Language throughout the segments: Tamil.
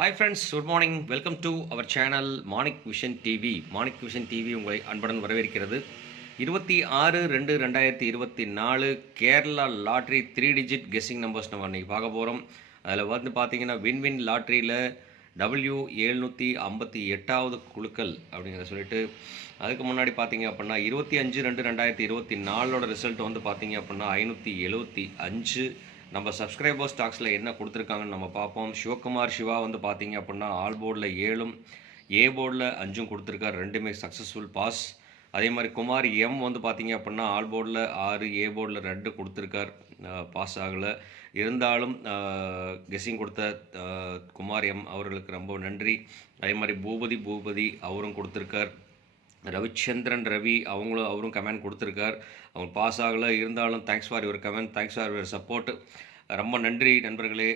Hi friends, good morning. Welcome to our channel Manik Vision TV. Manik Vision TV உங்களை அன்புடன் வரவேற்கிறது. 26/2/2024 Kerala lottery 3 digit guessing numbers நம்ம அன்றைக்கி பார்க்க போகிறோம். அதில் வந்து பார்த்தீங்கன்னா வின் லாட்ரியில் W758வது குழுக்கள் அப்படிங்கிறத சொல்லிட்டு அதுக்கு முன்னாடி பார்த்தீங்க அப்படின்னா 25/2/2024 ரிசல்ட் வந்து பார்த்தீங்க அப்படின்னா 575. நம்ம சப்ஸ்கிரைபர் ஸ்டாக்ஸில் என்ன கொடுத்துருக்காங்கன்னு நம்ம பார்ப்போம். சிவகுமார் சிவா வந்து பார்த்தீங்க அப்படின்னா ஆல் போர்டில் 7ம் ஏ போர்டில் 5ம் கொடுத்துருக்கார், ரெண்டுமே சக்ஸஸ்ஃபுல் பாஸ். அதே மாதிரி குமார் எம் வந்து பார்த்தீங்க அப்படின்னா ஆல் போர்டில் 6 ஏ போர்டில் 2 கொடுத்துருக்கார், பாஸ் ஆகலை. இருந்தாலும் கெஸ்ஸிங் கொடுத்த குமார் எம் அவர்களுக்கு ரொம்ப நன்றி. அதே மாதிரி பூபதி அவரும் கொடுத்துருக்கார். ரவிச்சந்திரன் ரவி அவரும் கமெண்ட் கொடுத்துருக்கார், அவங்க பாஸ் ஆகலை. இருந்தாலும் thanks for your comment, thanks for your support. ரொம்ப நன்றி நண்பர்களே,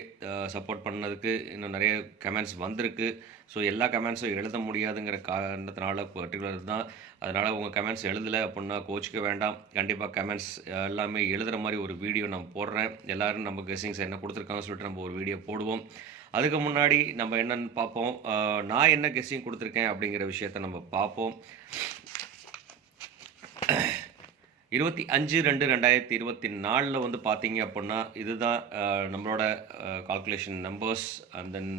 சப்போர்ட் பண்ணதுக்கு. இன்னும் நிறைய கமெண்ட்ஸ் வந்திருக்கு. ஸோ எல்லா கமெண்ட்ஸும் எழுத முடியாதுங்கிற காரணத்தினால பர்டிகுலர் தான். அதனால் உங்கள் கமெண்ட்ஸ் எழுதலை அப்படின்னா கோச்சிக்க வேண்டாம். கண்டிப்பாக கமெண்ட்ஸ் எல்லாமே எழுதுகிற மாதிரி ஒரு வீடியோ நான் போடுறேன். எல்லோரும் நம்ம கெஸ்ஸிங்ஸ் என்ன கொடுத்துருக்காங்கன்னு சொல்லிட்டு நம்ம ஒரு வீடியோ போடுவோம். அதுக்கு முன்னாடி நம்ம என்னென்னு பார்ப்போம். நான் என்ன கெஸ்ஸிங் கொடுத்துருக்கேன் அப்படிங்கிற விஷயத்த நம்ம பார்ப்போம். 25/2/2024 வந்து பார்த்தீங்க அப்படின்னா இதுதான் நம்மளோட கால்குலேஷன் நம்பர்ஸ். அண்ட் தென்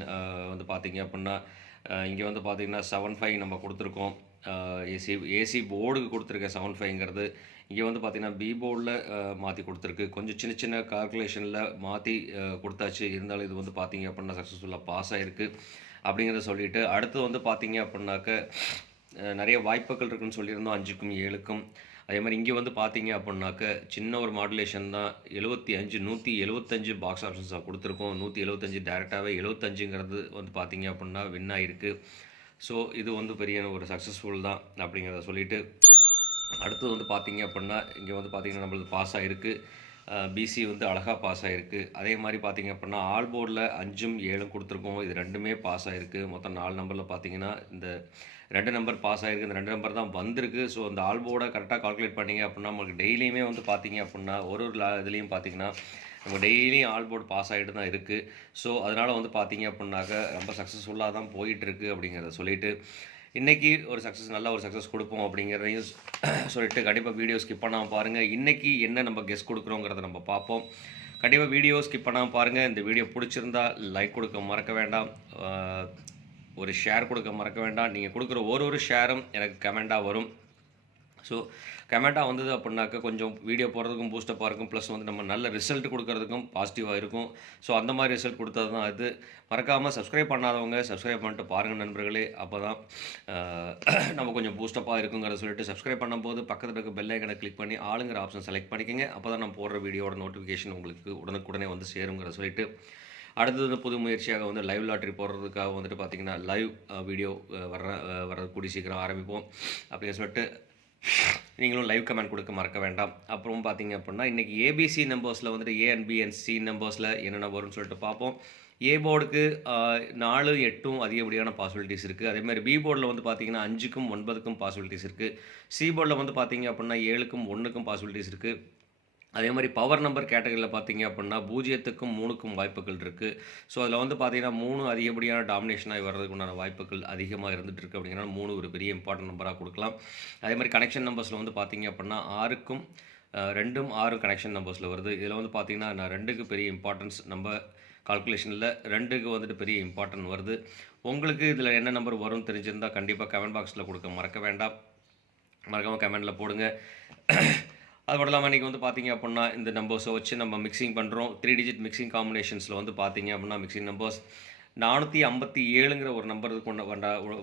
வந்து பார்த்தீங்க அப்படின்னா இங்கே வந்து பார்த்தீங்கன்னா 75 நம்ம கொடுத்துருக்கோம். ஏசி போர்டுக்கு கொடுத்துருக்கேன் 75ங்கிறது. இங்கே வந்து பார்த்தீங்கன்னா பி போர்டில் மாற்றி கொடுத்துருக்கு. கொஞ்சம் சின்ன கால்குலேஷனில் மாற்றி கொடுத்தாச்சு. இருந்தாலும் இது வந்து பார்த்தீங்க அப்படின்னா சக்ஸஸ்ஃபுல்லாக பாஸ் ஆகிருக்கு அப்படிங்கிறத சொல்லிவிட்டு அடுத்து வந்து பார்த்தீங்க அப்படின்னாக்க நிறைய வாய்ப்புகள் இருக்குதுன்னு சொல்லியிருந்தோம் 5க்கும் 7க்கும். அதே மாதிரி இங்கே வந்து பார்த்தீங்க அப்படின்னாக்க சின்ன ஒரு மாடுலேஷன் தான். 175 பாக்ஸ் ஆப்ஷன்ஸாக கொடுத்துருக்கோம். 175 டேரெக்டாகவே 75ங்கிறது வந்து பார்த்தீங்க அப்படின்னா வின் ஆகிருக்கு. ஸோ இது வந்து பெரிய ஒரு சக்ஸஸ்ஃபுல் தான் அப்படிங்கிறத சொல்லிவிட்டு அடுத்து வந்து பார்த்தீங்க அப்படின்னா இங்கே வந்து பார்த்திங்கன்னா நம்மளுக்கு பாஸ் ஆகிருக்கு. பிசி வந்து அழகாக பாஸ் ஆகிருக்கு. அதே மாதிரி பார்த்திங்க அப்படின்னா ஆல் போர்டில் 5ம் 7ம் கொடுத்துருக்கோம். இது ரெண்டுமே பாஸ் ஆகிருக்கு. மொத்தம் 4 நம்பரில் பார்த்தீங்கன்னா இந்த 2 நம்பர் பாஸ் ஆகிருக்கு. இந்த 2 நம்பர் தான் வந்திருக்கு. ஸோ இந்த ஆல் போர்டை கரெக்டாக கால்குலேட் பண்ணிங்க அப்படின்னா நமக்கு டெய்லியுமே வந்து பார்த்திங்க அப்படின்னா ஒரு இதுலேயும் பார்த்திங்கன்னா நம்ம டெய்லியும் ஆல் போர்டு பாஸ் ஆகிட்டு தான் இருக்குது. ஸோ அதனால் வந்து பார்த்திங்க அப்படின்னாக்க ரொம்ப சக்ஸஸ்ஃபுல்லாக தான் போயிட்டுருக்கு அப்படிங்கிறத சொல்லிவிட்டு இன்றைக்கி ஒரு நல்ல ஒரு சக்ஸஸ் கொடுப்போம் அப்படிங்கிறதையும் சொல்லிட்டு கண்டிப்பாக வீடியோ ஸ்கிப் பண்ணாமல் பாருங்கள். இன்றைக்கி என்ன நம்ம கெஸ் கொடுக்குறோங்கிறத நம்ம பார்ப்போம். கண்டிப்பாக வீடியோ ஸ்கிப் பண்ணாமல் பாருங்கள். இந்த வீடியோ பிடிச்சிருந்தா லைக் கொடுக்க மறக்க வேண்டாம், ஒரு ஷேர் கொடுக்க மறக்க வேண்டாம். நீங்கள் கொடுக்குற ஒரு ஷேரும் எனக்கு கமெண்ட்டாக வரும். ஸோ கமெண்ட்டாக வந்தது அப்படின்னாக்க கொஞ்சம் வீடியோ போடுறதுக்கும் பூஸ்டப்பாக இருக்கும், ப்ளஸ் வந்து நம்ம நல்ல ரிசல்ட் கொடுக்கறதுக்கும் பாசிட்டிவாக இருக்கும். ஸோ அந்த மாதிரி ரிசல்ட் கொடுத்தது தான் அது. மறக்காமல் சப்ஸ்கிரைப் பண்ணாதவங்க சப்ஸ்கிரைப் பண்ணிட்டு பாருங்கள் நண்பர்களே. அப்போ தான் நம்ம கொஞ்சம் பூஸ்டப்பாக இருக்குங்கிறத சொல்லிட்டு சப்ஸ்கிரைப் பண்ணும்போது பக்கத்தில் இருக்க பெல் ஐக்கனை கிளிக் பண்ணி ஆளுங்கிற ஆப்ஷன் செலக்ட் பண்ணிக்கோங்க. அப்போ தான் நம்ம போடுற வீடியோட நோட்டிஃபிகேஷன் உங்களுக்கு உடனுக்குடனே வந்து சேருங்கிறத சொல்லிட்டு அடுத்தது புது முயற்சியாக வந்து லைவ் லாட்ரி போடுறதுக்காக வந்துட்டு பார்த்திங்கன்னா லைவ் வீடியோ வர கூடி சீக்கிரம் ஆரம்பிப்போம் அப்படின்னு சொல்லிட்டு நீங்களும் லைவ் கமெண்ட் கொடுக்க மறக்க வேண்டாம். அப்புறம் பார்த்தீங்க அப்படின்னா இன்றைக்கி ஏபிசி நம்பர்ஸில் வந்துட்டு A and B and C நம்பர்ஸில் என்னென்ன வரும்னு சொல்லிட்டு பார்ப்போம். ஏ போர்டுக்கு 4, 8ம் அதிகப்படியான பாசிபிலிட்டிஸ் இருக்குது. அதேமாதிரி பி போர்டில் வந்து பார்த்திங்கன்னா 5க்கும் 9க்கும் பாசிபிலிட்டிஸ் இருக்குது. சி போர்டில் வந்து பார்த்திங்க அப்படின்னா 7க்கும் 1க்கும் பாசிபிலிட்டிஸ் இருக்குது. அதே மாதிரி பவர் நம்பர் கேட்டகரியில் பார்த்தீங்க அப்படின்னா 0க்கும் 3க்கும் வாய்ப்புகள் இருக்குது. ஸோ அதில் வந்து பார்த்தீங்கன்னா 3 அதிகப்படியான டாமினேஷனாக வர்றதுக்கு உண்டான வாய்ப்புகள் அதிகமாக இருந்துகிட்ருக்கு. அப்படிங்கிறனால 3 ஒரு பெரிய இம்பார்ட்டன்ட் நம்பராக கொடுக்கலாம். அதே மாதிரி கனெக்ஷன் நம்பர்ஸில் வந்து பார்த்தீங்க அப்படின்னா 6க்கும் 2ம் 6 கனெக்ஷன் நம்பர்ஸில் வருது. இதில் வந்து பார்த்தீங்கன்னா நான் 2க்கு பெரிய இம்பார்ட்டன்ஸ் நம்ம கால்குலேஷனில் 2க்கு வந்துட்டு பெரிய இம்பார்ட்டன்ட் வருது. உங்களுக்கு இதில் என்ன நம்பர் வரும்னு தெரிஞ்சிருந்தால் கண்டிப்பாக கமெண்ட் பாக்ஸில் கொடுக்க மறக்க வேண்டாம். மறக்காமல் கமெண்டில் போடுங்க. அது மட்டும் இல்லாமல் இன்றைக்கி வந்து பார்த்திங்க அப்படின்னா இந்த நம்பர்ஸை வச்சு நம்ம மிக்சிங் பண்ணுறோம். 3 டிஜிட் மிக்சிங் காம்பினேஷன்ஸில் வந்து பார்த்திங்க அப்படின்னா மிக்சிங் நம்பர்ஸ் 457ங்கிற ஒரு நம்பருக்கு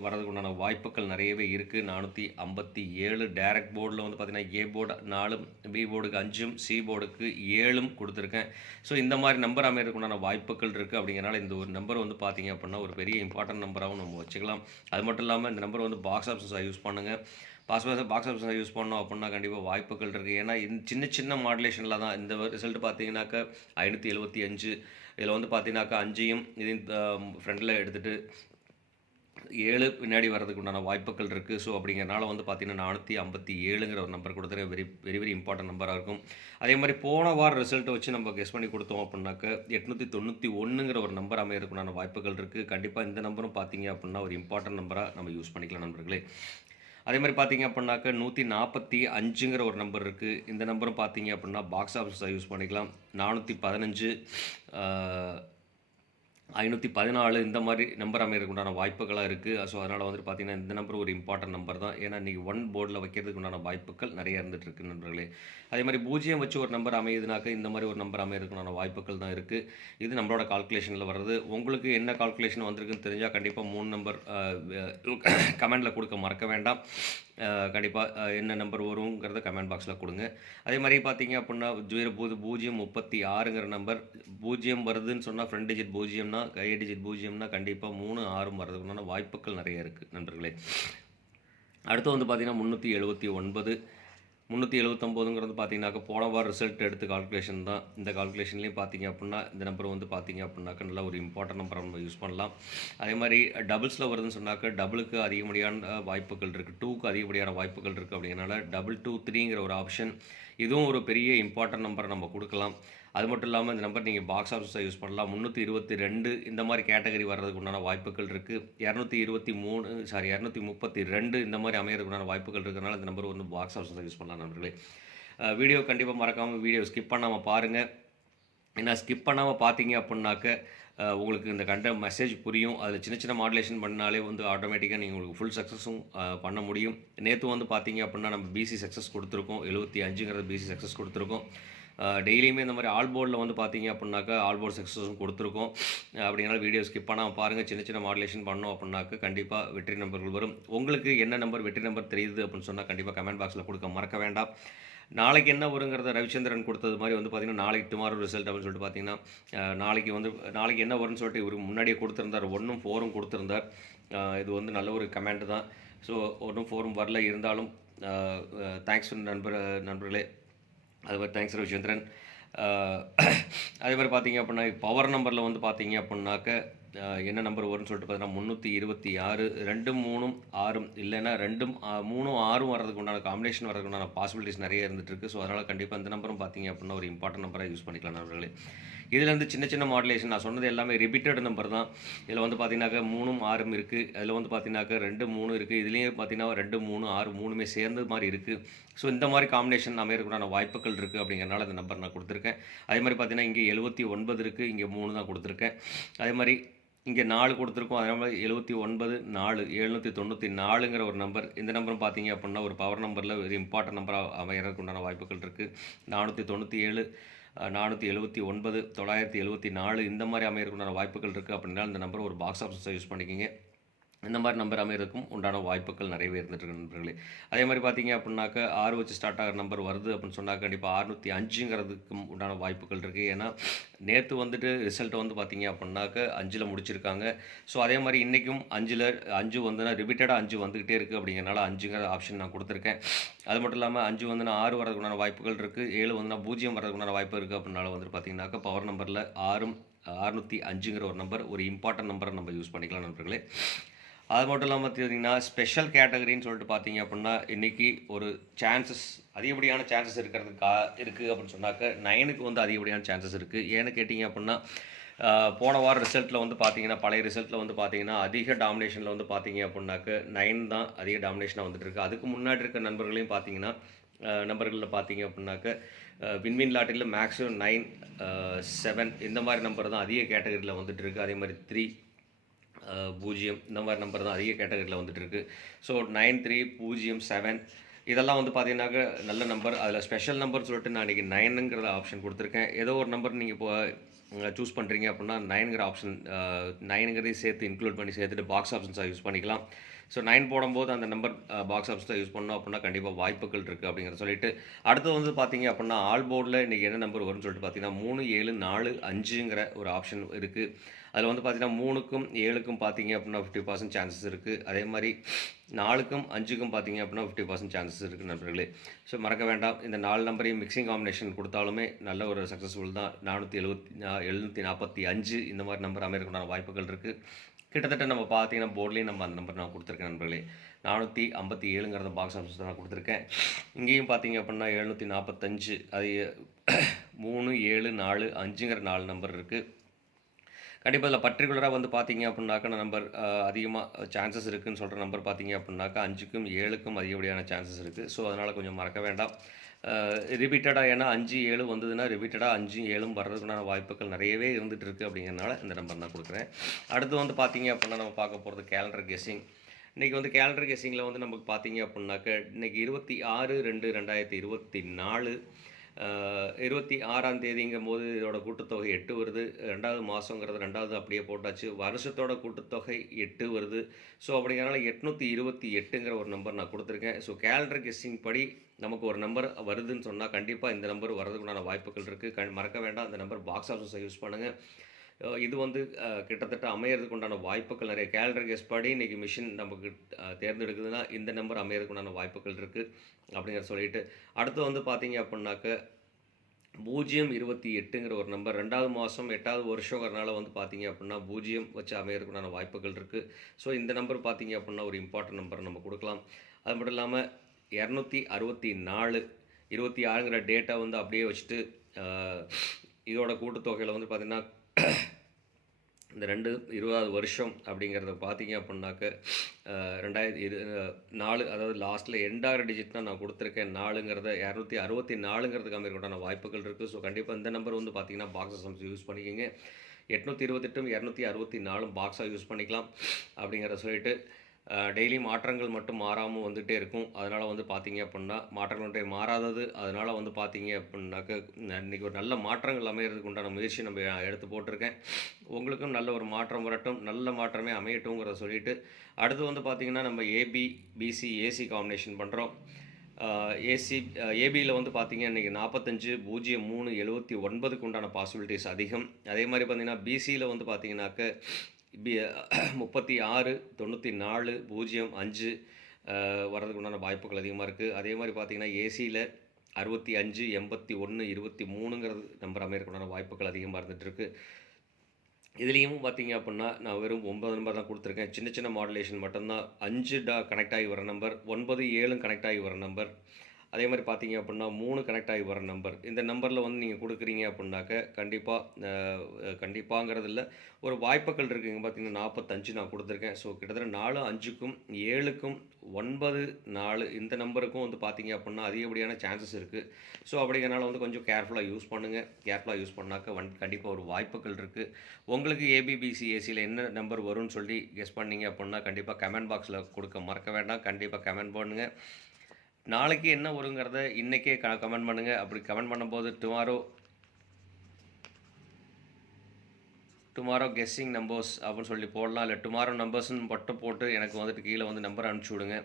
வரதுக்கு உண்டான வாய்ப்புகள் நிறையவே இருக்குது. 457 டேரக்ட் போர்டில் வந்து பார்த்திங்கன்னா ஏ போர்டு 4ம், பி போர்டுக்கு 5ம், சி போர்டுக்கு 7ம் கொடுத்துருக்கேன். ஸோ இந்த மாதிரி நம்பர் அமைகிறதுக்கு உண்டான வாய்ப்புகள் இருக்குது. அப்படிங்கிறனால இந்த ஒரு நம்பர் வந்து பார்த்திங்க அப்படின்னா ஒரு பெரிய இம்பார்ட்டன்ட் நம்பராகவும் நம்ம வச்சுக்கலாம். அது மட்டும் இல்லாமல் இந்த நம்பர் வந்து பாக்ஸ் ஆப்ஷன்ஸாக யூஸ் பண்ணுங்கள். பாக்ஸ் ஆப்ஷன்ஸாக யூஸ் பண்ணோம் அப்படின்னா கண்டிப்பாக வாய்ப்புகள் இருக்குது. ஏன்னா சின்ன மாடுலேஷனில் தான் இந்த ரிசல்ட் பார்த்தீங்கன்னாக்கா 575. இதில் வந்து பார்த்தீங்கன்னாக்கா 5யும் இதையும் ஃப்ரண்டில் எடுத்துகிட்டு 7 பின்னாடி வரதுக்கு உண்டான வாய்ப்புகள் இருக்குது. ஸோ அப்படிங்கிறனால வந்து பார்த்தீங்கன்னா 457ங்கிற ஒரு நம்பர் கொடுத்துருக்கேன். வெரி வெரி வெரி இம்பார்ட்டன்ட் நம்பராக இருக்கும். அதே மாதிரி போன வார ரிசல்ட்டை வச்சு நம்ம கெஸ் பண்ணி கொடுத்தோம் அப்படின்னாக்க 891ங்கிற ஒரு நம்பர் அமையறதுக்கு உண்டான வாய்ப்புகள் இருக்குது. கண்டிப்பாக இந்த நம்பரும் பார்த்தீங்க அப்படின்னா ஒரு இம்பார்ட்டன்ட் நம்பராக நம்ம யூஸ் பண்ணிக்கலாம் நண்பர்களே. அதே மாதிரி பார்த்தீங்க அப்படின்னாக்க 145ங்கிற ஒரு நம்பர் இருக்குது. இந்த நம்பரும் பார்த்தீங்க அப்படின்னா பாக்ஸ் ஆஃபீஸாக யூஸ் பண்ணிக்கலாம். 415 514 இந்த மாதிரி நம்பர் அமையறதுக்கு உண்டான வாய்ப்புகளாக இருக்குது. ஸோ அதனால் வந்துட்டு பார்த்தீங்கன்னா இந்த நம்பர் ஒரு இம்பார்ட்டன்ட் நம்பர் தான். ஏன்னா இன்றைக்கி 1 போர்டில் வைக்கிறதுக்கு உண்டான வாய்ப்புகள் நிறைய இருந்துகிட்ருக்கு நண்பர்களே. அதே மாதிரி 0 வச்சு ஒரு நம்பர் அமையுதுனாக்க இந்த மாதிரி ஒரு நம்பர் அமையறதுக்கு உண்டான வாய்ப்புகள் தான் இருக்குது. இது நம்மளோட கால்குலேஷனில் வர்றது. உங்களுக்கு என்ன கால்குலேஷன் வந்திருக்குன்னு தெரிஞ்சால் கண்டிப்பாக 3 நம்பர் கமெண்டில் கொடுக்க மறக்க வேண்டாம். கண்டிப்பாக என்ன நம்பர் வருங்கிறத கமெண்ட் பாக்ஸில் கொடுங்க. அதே மாதிரி பார்த்தீங்க அப்படின்னா 036ங்கிற நம்பர் 0 வருதுன்னு சொன்னால் ஃப்ரண்ட் டிஜிட் 0னா கை டிஜிட் 0னா கண்டிப்பாக 3 6 வர்றதுக்குண்டான வாய்ப்புகள் நிறைய இருக்குது நண்பர்களே. அடுத்து வந்து பார்த்தீங்கன்னா 379ங்கிறது பார்த்தீங்கன்னாக்க போன வாரம் ரிசல்ட் எடுத்து கால்குலேஷன் தான். இந்த கால்குலேஷன்லேயும் பார்த்தீங்க அப்படின்னா இந்த நம்பர் வந்து பார்த்தீங்க அப்படின்னாக்க நல்லா ஒரு இம்பார்ட்டன்ட் நம்பரை நம்ம யூஸ் பண்ணலாம். அதே மாதிரி டபுள்ஸில் வருதுன்னு சொன்னாக்க டபுளுக்கு அதிகப்படியான வாய்ப்புகள் இருக்குது, 2க்கு அதிகப்படியான வாய்ப்புகள் இருக்குது. அப்படிங்கிறனால 223ங்கிற ஒரு ஆப்ஷன் இதுவும் ஒரு பெரிய இம்பார்ட்டன்ட் நம்பரை நம்ம கொடுக்கலாம். அது மட்டும் இல்லாமல் இந்த நம்பர் நீங்கள் பாக்ஸ் ஆஃபீஸாக யூஸ் பண்ணலாம். 322 இந்த மாதிரி கேட்டகரி வர்றதுக்கு உண்டான வாய்ப்புகள் இருக்குது. 232 இந்த மாதிரி அமையறதுக்கு உண்டான வாய்ப்புகள் இருக்கிறனால இந்த நம்பர் வந்து பாக்ஸ் ஆஃபீஸாக யூஸ் பண்ணலாம் நண்பர்களே. வீடியோ கண்டிப்பாக மறக்காமல் வீடியோ ஸ்கிப் பண்ணாமல் பாருங்கள். ஏன்னா ஸ்கிப் பண்ணாமல் பார்த்தீங்க அப்படின்னாக்க உங்களுக்கு இந்த கண்ட மெசேஜ் புரியும். அதில் சின்ன சின்ன மாடுலேஷன் பண்ணாலே வந்து ஆட்டோமேட்டிக்காக நீங்கள் உங்களுக்கு ஃபுல் சக்ஸஸும் பண்ண முடியும். நேற்று வந்து பார்த்தீங்க அப்படின்னா நம்ம பிசி சக்ஸஸ் கொடுத்துருக்கோம். 75ங்கிறது பிசி சக்ஸஸ் கொடுத்துருக்கோம். டெய்லியுமே இந்த மாதிரி ஆல் போர்டில் வந்து பார்த்தீங்க அப்படின்னாக்கா ஆல் போர்டு சக்ஸஸும் கொடுத்துருக்கோம். அப்படினால வீடியோ ஸ்கிப் பண்ணாமல் பாருங்கள். சின்ன சின்ன மாடுலேஷன் பண்ணோம் அப்படின்னாக்க கண்டிப்பாக வெற்றி நம்பர்கள் வரும். உங்களுக்கு என்ன நம்பர் வெற்றி நம்பர் தெரியுது அப்படின்னு சொன்னால் கண்டிப்பாக கமெண்ட் பாக்ஸில் கொடுக்க மறக்க வேண்டாம். நாளைக்கு என்ன வருங்கிறத ரவிச்சந்திரன் கொடுத்தது மாதிரி வந்து பார்த்திங்கன்னா நாளைக்கு டுமாரோ ரிசல்ட் அப்படின்னு சொல்லிட்டு பார்த்தீங்கன்னா நாளைக்கு என்ன வரும்னு சொல்லிட்டு இவர் முன்னாடியே கொடுத்துருந்தார். 1ம் 4ம் கொடுத்துருந்தார். இது வந்து நல்ல ஒரு கமெண்ட் தான். ஸோ 1ம் 4ம் வரல இருந்தாலும் தேங்க்ஸ் நண்பர்களே. அது மாதிரி தேங்க்ஸ் ரவிச்சந்திரன். அதே மாதிரி பார்த்தீங்க அப்படின்னா பவர் நம்பரில் வந்து பார்த்தீங்க அப்படின்னாக்க என்ன நம்பர் வரும்னு சொல்லிட்டு பார்த்தீங்கன்னா 326 2 3 6 இல்லைன்னா 2 3 6 வர்றதுக்கு உண்டான காம்பினேஷன் வர்றதுக்கு உண்டான பாசிபிலிட்டிஸ் நிறைய இருந்துட்டு இருக்குது. ஸோ அதனால் கண்டிப்பாக இந்த நம்பரும் பார்த்தீங்க அப்படின்னா ஒரு இம்பார்ட்டன்ட் நம்பராக யூஸ் பண்ணிக்கலாம் நண்பர்களே. இதில் வந்து சின்ன சின்ன மாடுலேஷன் நான் சொன்னது எல்லாமே ரிப்பீட்டட் நம்பர் தான். இதில் வந்து பார்த்தீங்கன்னாக்கா 3ம் 6ம் இருக்குது. அதில் வந்து பார்த்தீங்கன்னாக்கா 2 3 இருக்குது. இதுலேயே பார்த்தீங்கன்னா 2 3 6 3மே சேர்ந்த மாதிரி இருக்குது. ஸோ இந்த மாதிரி காம்பினேஷன் அமையறதுக்குண்டான வாய்ப்புகள் இருக்குது. அப்படிங்கிறனால இந்த நம்பர் நான் கொடுத்துருக்கேன். அதே மாதிரி பார்த்தீங்கன்னா இங்கே 79 இருக்குது, இங்கே 3 தான் கொடுத்துருக்கேன். அதே மாதிரி இங்கே 4 கொடுத்துருக்கோம். அதே மாதிரி 79 4 794ங்கிற ஒரு நம்பர். இந்த நம்பரும் பார்த்தீங்க அப்படின்னா ஒரு பவர் நம்பரில் ஒரு இம்பார்ட்டன்ட் நம்பராக அமையறதுக்கு உண்டான வாய்ப்புகள் இருக்குது. 497 479 974 இந்த மாதிரி அமையறதுக்கு உண்டான வாய்ப்புகள் இருக்குது. அப்படின்னா இந்த நம்பர் ஒரு பாக்ஸ் ஆஃபீஸாக யூஸ் பண்ணிக்கிங்க. இந்த மாதிரி நம்பர் அமையறதுக்கும் உண்டான வாய்ப்புகள் நிறையவே இருந்துட்டு நண்பர்களே. அதே மாதிரி பார்த்தீங்க அப்படின்னாக்க 6 வச்சு ஸ்டார்ட் ஆகிற நம்பர் வருது அப்படின்னு சொன்னால் கண்டிப்பாக 605ங்கிறதுக்கும் உண்டான வாய்ப்புகள் இருக்குது. ஏன்னா நேற்று வந்துட்டு ரிசல்ட் வந்து பார்த்தீங்க அப்படின்னாக்க 5ல் முடிச்சிருக்காங்க. ஸோ அதே மாதிரி இன்றைக்கும் 5 வந்துன்னா ரிப்பீட்டடாக 5 வந்துக்கிட்டே இருக்குது. அப்படிங்கிறனால 5ங்கிற ஆப்ஷன் நான் கொடுத்துருக்கேன். அது மட்டும் இல்லாமல் 5 வந்துன்னா 6 வரதுக்குண்டான வாய்ப்புகள் இருக்குது. 7 வந்துன்னா 0 வரதுக்குண்டான வாய்ப்பு இருக்குது. அப்படின்னால வந்துட்டு பார்த்தீங்கன்னாக்கா பவர் நம்பரில் 605ங்கிற ஒரு நம்பர் ஒரு இம்பார்ட்டன்ட் நம்பரை நம்ம யூஸ் பண்ணிக்கலாம் நண்பர்களே. அது மட்டும் இல்லாமல் பார்த்தீங்கன்னா ஸ்பெஷல் கேட்டகரின்னு சொல்லிட்டு பார்த்தீங்க அப்படின்னா இன்றைக்கி ஒரு அதிகப்படியான சான்சஸ் இருக்குது அப்படின்னு சொன்னாக்க 9க்கு வந்து அதிகப்படியான சான்சஸ் இருக்குது. ஏன்னு கேட்டிங்க அப்படின்னா போன வாரம் ரிசல்ட்டில் வந்து பார்த்தீங்கன்னா பழைய ரிசல்ட்டில் வந்து பார்த்தீங்கன்னா அதிக டாமினேஷனில் வந்து பார்த்தீங்க அப்படின்னாக்க 9 தான் அதிக டாமினேஷனாக வந்துட்டு இருக்குது. அதுக்கு முன்னாடி இருக்க நண்பர்களையும் பார்த்தீங்கன்னா நம்பர்களில் பார்த்தீங்க அப்படின்னாக்க வின்வின் லாட்டரியில் மேக்ஸிமம் 9 7 இந்த மாதிரி நம்பர் தான் அதிக கேட்டகரியில் வந்துட்டு இருக்குது. அதே மாதிரி 3 0 இந்த மாதிரி நம்பர் தான் அதிக கேட்டகரியில் வந்துட்டு இருக்குது. ஸோ 9 3 0 7 இதெல்லாம் வந்து பார்த்தீங்கன்னாக்க நல்ல நம்பர். அதில் ஸ்பெஷல் நம்பர் சொல்லிட்டு நான் இன்றைக்கி 9ங்கிற ஆப்ஷன் கொடுத்துருக்கேன். ஏதோ ஒரு நம்பர் நீங்கள் இப்போ சூஸ் பண்ணுறீங்க அப்படின்னா 9ங்கிற ஆப்ஷன் 9ங்கிறதையும் சேர்த்து இன்க்ளூட் பண்ணி சேர்த்துட்டு பாக்ஸ் ஆப்ஷன்ஸாக யூஸ் பண்ணிக்கலாம். ஸோ 9 போடும்போது அந்த நம்பர் பாக்ஸ் ஆப்ஷன்ஸாக யூஸ் பண்ணோம் அப்படின்னா கண்டிப்பாக வாய்ப்புகள் இருக்குது அப்படிங்கிற சொல்லிட்டு அடுத்து வந்து பார்த்தீங்க அப்படின்னா ஆல் போர்டில் இன்றைக்கி என்ன நம்பர் வரும்னு சொல்லிட்டு பார்த்தீங்கன்னா 3 7 4 5ங்கிற ஒரு ஆப்ஷன் இருக்குது. அதில் வந்து பார்த்தீங்கன்னா 3க்கும் 7க்கும் பார்த்தீங்க அப்படின்னா 50% சான்சஸ் இருக்குது. அதே மாதிரி 4க்கும் 5க்கும் பார்த்தீங்க அப்படின்னா 50% சான்சஸ் இருக்குது நண்பர்களே. ஸோ மறக்க வேண்டாம், இந்த 4 நம்பரையும் மிக்சிங் காம்பினேஷன் கொடுத்தாலுமே நல்ல ஒரு சக்ஸஸ்ஃபுல் தான். 745 இந்த மாதிரி நம்பர் அமையறதுக்குண்டான வாய்ப்புகள் இருக்குது. கிட்டத்தட்ட நம்ம பார்த்தீங்கன்னா போர்ட்லேயும் நம்ம அந்த நம்பர் நான் கொடுத்துருக்கேன் நண்பர்களே. 457ங்கிறத பாக்ஸ் ஆஃபீஸில் நான் கொடுத்துருக்கேன். இங்கேயும் பார்த்தீங்க அப்படின்னா 745, அது 3, 7, 4, 5ங்கிற 4 நம்பர் இருக்குது. கண்டிப்பாக இதில் பர்டிகுலராக வந்து பார்த்தீங்க அப்படின்னாக்கா நம்பர் அதிகமாக சான்சஸ் இருக்குதுன்னு சொல்கிற நம்பர் பார்த்தீங்க அப்படின்னாக்கா 5க்கும் 7க்கும் அதிகப்படியான சான்சஸ் இருக்குது. ஸோ அதனால் கொஞ்சம் மறக்க வேண்டாம். ரிப்பீட்டடாக ஏன்னா 5, 7 வந்ததுன்னா ரிப்பீட்டடாக 5, 7 வர்றதுக்குண்டான வாய்ப்புகள் நிறையவே இருந்துகிட்டு இருக்குது. அப்படிங்கிறனால இந்த நம்பர் நான் கொடுக்குறேன். அடுத்து வந்து பார்த்தீங்க அப்படின்னா நம்ம பார்க்க போகிறது கேலண்டர் கெஸ்ஸிங். இன்றைக்கி வந்து கேலண்டர் கெஸ்ஸிங்கில் வந்து நமக்கு பார்த்தீங்க அப்படின்னாக்க இன்றைக்கி 26/2/2024 26ஆம் தேதிங்கும் போது இதோட கூட்டுத்தொகை 8 வருது. 2வது மாதங்கிறது 2வது அப்படியே போட்டாச்சு. வருஷத்தோட கூட்டுத்தொகை 8 வருது. ஸோ அப்படிங்கிறனால 828ங்கிற ஒரு நம்பர் நான் கொடுத்துருக்கேன். ஸோ கேலண்டர் கெஸ்ஸிங் படி நமக்கு ஒரு நம்பர் வருதுன்னு சொன்னால் கண்டிப்பாக இந்த நம்பர் வர்றதுக்குண்டான வாய்ப்புகள் இருக்குது. மறக்க வேண்டாம், அந்த நம்பர் பாக்ஸ் ஆஃபீஸை யூஸ் பண்ணுங்கள். இது வந்து கிட்டத்தட்ட அமையறதுக்கு உண்டான வாய்ப்புகள் நிறைய. கேலண்டர் கெஸ் படி இன்றைக்கி மிஷின் நமக்கு தேர்ந்தெடுக்குதுன்னா இந்த நம்பர் அமையறதுக்கு உண்டான வாய்ப்புகள் இருக்குது அப்படிங்கிற சொல்லிட்டு, அடுத்து வந்து பார்த்தீங்க அப்படின்னாக்க 028ங்கிற ஒரு நம்பர் 2வது மாதம் 8வது வருஷங்கிறனால வந்து பார்த்தீங்க அப்படின்னா 0 வச்சு அமையறதுக்குண்டான வாய்ப்புகள் இருக்குது. ஸோ இந்த நம்பர் பார்த்தீங்க அப்படின்னா ஒரு இம்பார்ட்டன்ட் நம்பர் நம்ம கொடுக்கலாம். அது மட்டும் இல்லாமல் 264 26ங்கிற டேட்டா வந்து அப்படியே வச்சுட்டு இதோட கூட்டுத்தொகையில் வந்து பார்த்திங்கன்னா இந்த 20வது வருஷம் அப்படிங்கிறத பார்த்தீங்க அப்படின்னாக்க 2004, அதாவது லாஸ்ட்டில் எண்டாகிற டிஜிட் தான் நான் கொடுத்துருக்கேன். 4ங்கிறத 264ங்கிறதுக்கு அமைக்கிறதுக்கான வாய்ப்புகள் இருக்குது. ஸோ கண்டிப்பாக இந்த நம்பர் வந்து பார்த்தீங்கன்னா பாக்ஸஸ் யூஸ் பண்ணிக்கோங்க. 828ம் 264ம் பாக்ஸாக யூஸ் பண்ணிக்கலாம் அப்படிங்கிறத சொல்லிட்டு, டெய்லி மாற்றங்கள் மட்டும் மாறாமல் வந்துகிட்டே இருக்கும். அதனால் வந்து பார்த்தீங்க அப்படின்னா மாற்றங்கள் மாறாதது. அதனால் வந்து பார்த்தீங்க அப்படின்னாக்க இன்றைக்கி ஒரு நல்ல மாற்றங்கள் அமைகிறதுக்கு உண்டான முயற்சி நம்ம எடுத்து போட்டிருக்கேன். உங்களுக்கும் நல்ல ஒரு மாற்றம் வரட்டும், நல்ல மாற்றமே அமையட்டும்ங்கிறத சொல்லிவிட்டு, அடுத்து வந்து பார்த்திங்கன்னா நம்ம ஏபி, பிசி, ஏசி காம்பினேஷன் பண்ணுறோம். ஏபியில் வந்து பார்த்திங்க இன்றைக்கி 45/03/79க்கு உண்டான பாசிபிலிட்டிஸ் அதிகம். அதே மாதிரி பார்த்திங்கன்னா பிசியில் வந்து பார்த்திங்கனாக்க 36/94/05 வர்றதுக்கு உண்டான வாய்ப்புகள் அதிகமாக இருக்குது. அதே மாதிரி பார்த்திங்கன்னா ஏசியில் 65/81/23ங்கிறது நம்பர் அமையறதுக்குண்டான வாய்ப்புகள் அதிகமாக இருந்துகிட்ருக்கு. இதுலேயும் பார்த்திங்க அப்படின்னா நான் வெறும் 9 நம்பர் தான் கொடுத்துருக்கேன். சின்ன சின்ன மாடுலேஷன் மட்டும்தான். 5 கனெக்ட் ஆகி வர நம்பர், 9, 7 கனெக்ட் ஆகி வர நம்பர், அதே மாதிரி பார்த்தீங்க அப்படின்னா 3 கனெக்ட் ஆகி வர நம்பர். இந்த நம்பரில் வந்து நீங்கள் கொடுக்குறீங்க அப்படின்னாக்க கண்டிப்பாங்கிறது இல்லை, ஒரு வாய்ப்புகள் இருக்குங்க. பார்த்தீங்கன்னா 45 நான் கொடுத்துருக்கேன். ஸோ கிட்டத்தட்ட 4, 5க்கும் 7க்கும் 9, 4 இந்த நம்பருக்கும் வந்து பார்த்தீங்க அப்படின்னா அதிகப்படியான சான்சஸ் இருக்குது. ஸோ அப்படிங்கிறனால வந்து கொஞ்சம் கேர்ஃபுல்லாக யூஸ் பண்ணுங்கள். கேர்ஃபுல்லாக யூஸ் பண்ணாக்க கண்டிப்பாக ஒரு வாய்ப்புகள் இருக்குது. உங்களுக்கு ஏபிபிசி ஏசியில் என்ன நம்பர் வரும்னு சொல்லி கெஸ் பண்ணிங்க அப்படின்னா கண்டிப்பாக கமெண்ட் பாக்ஸில் கொடுக்க மறக்க வேண்டாம். கண்டிப்பாக கமெண்ட் பண்ணுங்கள். நாளைக்கு என்ன வருங்கிறத இன்றைக்கே கமெண்ட் பண்ணுங்கள். அப்படி கமெண்ட் பண்ணும்போது டுமாரோ கெஸ்ஸிங் நம்பர்ஸ் அப்படின்னு சொல்லி போடலாம். இல்லை டுமாரோ நம்பர்ஸ்ன்னு மட்டும் போட்டு எனக்கு வந்துட்டு கீழே வந்து நம்பர் அனுப்பிச்சி விடுங்க.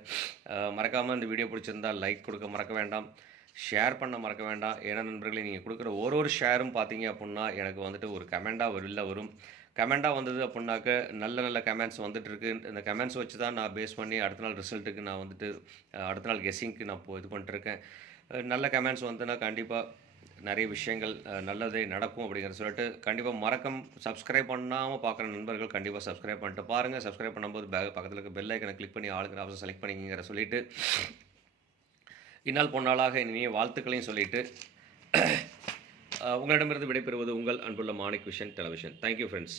மறக்காமல் இந்த வீடியோ பிடிச்சிருந்தால் லைக் கொடுக்க மறக்க வேண்டாம், ஷேர் பண்ண மறக்க வேண்டாம். ஏன்னா நண்பர்களே, நீங்கள் கொடுக்குற ஒரு ஷேரும் பார்த்தீங்க அப்படின்னா எனக்கு வந்துட்டு ஒரு கமெண்டாக வரும். கமெண்டாக வந்தது அப்படின்னாக்க நல்ல கமெண்ட்ஸ் வந்துட்டுருக்கு. இந்த கமெண்ட்ஸ் வச்சு தான் நான் பேஸ் பண்ணி அடுத்த நாள் ரிசல்ட்டுக்கு நான் வந்துட்டு அடுத்த நாள் கெஸ்ஸிங்க்கு நான் இது பண்ணிட்டுருக்கேன். நல்ல கமெண்ட்ஸ் வந்துன்னா கண்டிப்பாக நிறைய விஷயங்கள் நல்லதே நடக்கும் அப்படிங்கிற சொல்லிட்டு, கண்டிப்பாக சப்ஸ்கிரைப் பண்ணாமல் பார்க்குற நண்பர்கள் கண்டிப்பாக சப்ஸ்கிரைப் பண்ணிட்டு பாருங்கள். சப்ஸ்கிரைப் பண்ணும்போது பக்கத்தில் இருக்க பெல் ஐக்கனை கிளிக் பண்ணி ஆளுங்கிற ஆப்ஷன் செலக்ட் பண்ணிக்கிற சொல்லிவிட்டு, இந்நாள் பொன்னாளாக இனிய வாழ்த்துக்களையும் சொல்லிவிட்டு உங்களிடமிருந்து விடைபெறுவது உங்கள் அன்புள்ள Manik vision television. Thank you friends.